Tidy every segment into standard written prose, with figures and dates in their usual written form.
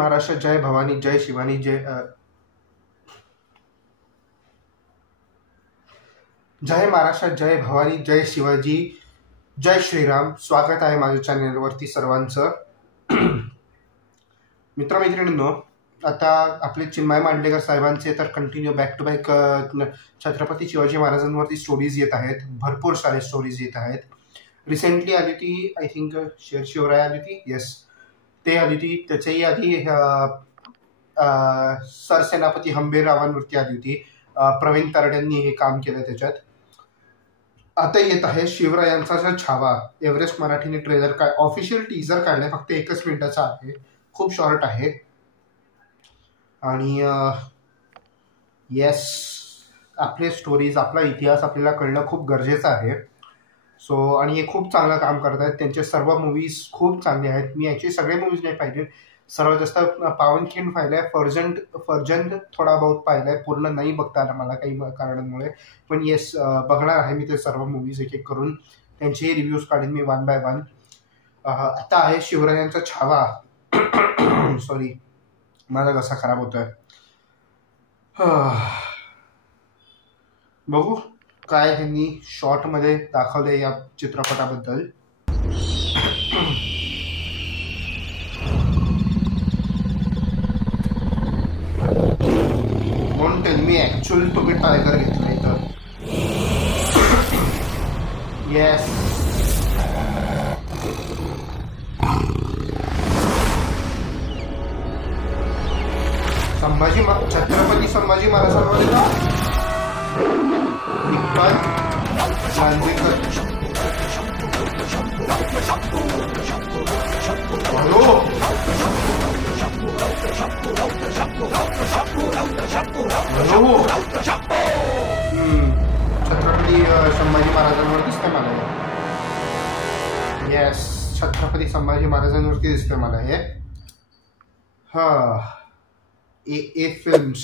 महाराष्ट्र, जय भवानी, जय शिवानी, जय महाराष्ट्र, जय भवानी, जय शिवाजी, जय श्रीराम. स्वागत आहे माझ्या चॅनलवरती सर्वांचं. मित्रमैत्रिणींनो, आता आपले चिन्मय मांडलेकर साहेबांचे तर continue back to back Chhatrapati Shivaji महाराजांवरती स्टोरीज येत आहेत. भरपूर सारे स्टोरीज येत आहेत. रिसेंटली आली ती, आय थिंक शेर शिवराय आली ती, येस ते आली ती. त्याच्याही आधी सरसेनापती हंबीररावांवरती आली होती. प्रवीण तरड्यांनी हे काम केलं. त्याच्यात आता येत आहे शिवरायांचा छावा. एव्हरेस्ट मराठीने ट्रेलर ऑफिशियल टीजर काढलाय. फक्त 1 मिनिटाचा आहे, खूप शॉर्ट आहे. आणि येस, आपले स्टोरीज, आपला इतिहास आपल्याला कळणं खूप गरजेचं आहे. सो आणि हे खूप चांगलं काम करत आहेत. त्यांचे सर्व मूवीज खूप चांगले आहेत. मी ॲक्च्युली सगळे मूवीज नाही पाहिले. सर्वात जास्त पावनखिंड पाहिलाय, फर्जंद थोडा बहुत पाहिलाय. पूर्ण नाही बघता आला मला काही कारणांमुळे, पण येस बघणार आहे मी ते सर्व मूवीज एक एक करून. त्यांचेही रिव्ह्यूज काढेन मी 1 by 1. आता आहे शिवरायांचा छावा. सॉरी, माझा घसा खराब होतोय. बघू काय त्यांनी शॉर्टमध्ये दाखवलंय या चित्रपटाबद्दल. डोंट टेल मी ॲक्च्युअली तुम्ही टायगर घेतलाय तर. येस, छत्रपती संभाजी महाराजांमध्ये इक्बाल लांजेकर. हॅलो, छत्रपती संभाजी महाराजांवर दिसतंय मला. येस, छत्रपती संभाजी महाराजांवरती दिसतंय मला हे. ए फिल्म्स.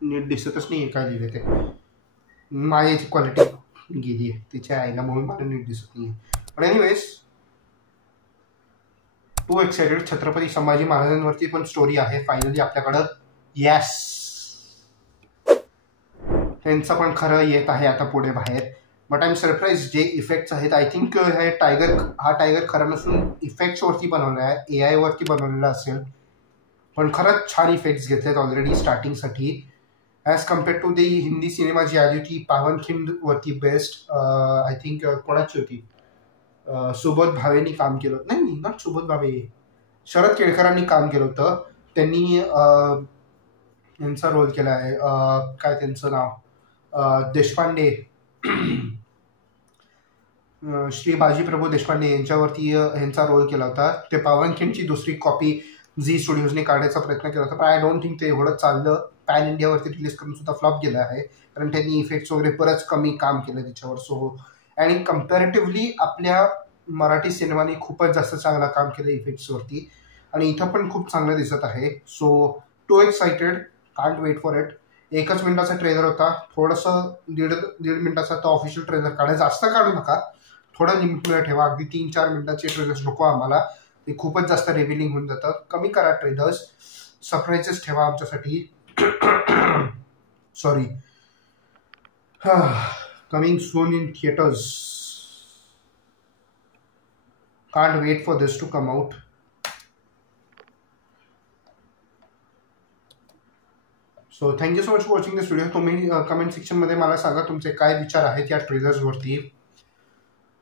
नीट दिसतच नाही काय लिहिले ते. माझी क्वालिटी गेली आहे तिच्या आईला, म्हणून मला नीट दिसत नाही. पण anyways, too excited. Chhatrapati Sambhaji महाराजांवरती पण स्टोरी आहे फायनली आपल्याकडं. येस, त्यांचं पण खरं येत आहे आता पुढे बाहेर. बट आय एम सरप्राईज जे इफेक्ट्स आहेत. आय थिंक हे टायगर खरं नसून इफेक्ट्सवरती बनवलं आहे, AI वरती बनवलेलं असेल. पण खरंच छान इफेक्ट्स घेतलेत ऑलरेडी स्टार्टिंगसाठी, as compare to the Hindi cinema जी आली होती पावनखिंड वरती बेस्ट. आय थिंक कोणाची होती, सुबोध भावेनी काम केलं. नाही, नॉट सुबोध भावे, शरद केळकरांनी काम केलं होतं. त्यांनी यांचा रोल केला आहे. काय त्यांचं नाव, देशपांडे, श्री बाजीप्रभू देशपांडे यांच्यावरती ह्यांचा रोल केला होता. ते पावनखिंडची दुसरी कॉपी झी स्टुडिओजने काढायचा प्रयत्न केला होता. पण आय डोंट थिंक ते एवढं चाललं. पॅन इंडियावरती रिलीज करून सुद्धा फ्लॉप गेलं आहे, कारण त्यांनी इफेक्ट्स वगैरे बरंच कमी काम केलं त्याच्यावर. सो आणि कम्पॅरेटिव्हली आपल्या मराठी सिनेमाने खूपच जास्त चांगलं काम केलं इफेक्ट्सवरती, आणि इथं पण खूप चांगलं दिसत आहे. So too excited, can't wait for it. 1 मिनिटाचा ट्रेलर होता. थोडंसं दीड मिनिटाचा तो ऑफिशियल ट्रेलर काढा. जास्त काढू नका, थोडं लिमिटमध्ये ठेवा. अगदी 3-4 मिनिटाचे ट्रेलर्स नको आम्हाला, ते खूपच जास्त रिव्हिलिंग होऊन जातं. कमी करा ट्रेलर्स, सरप्राईजेस ठेवा आमच्यासाठी. Sorry, coming soon in theatres. Can't wait for this to come out. So thank you so much for watching this video. तुम्ही कमेंट सेक्शनमध्ये मला सांगा तुमचे काय विचार आहेत या ट्रेलर्सवरती.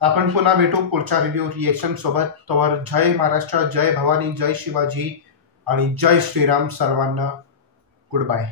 आपण पुन्हा भेटू पुढच्या रिव्ह्यू रिएक्शन सोबत. तोवर जय महाराष्ट्र, जय भवानी, जय शिवाजी आणि जय श्रीराम सर्वांना. Good bye.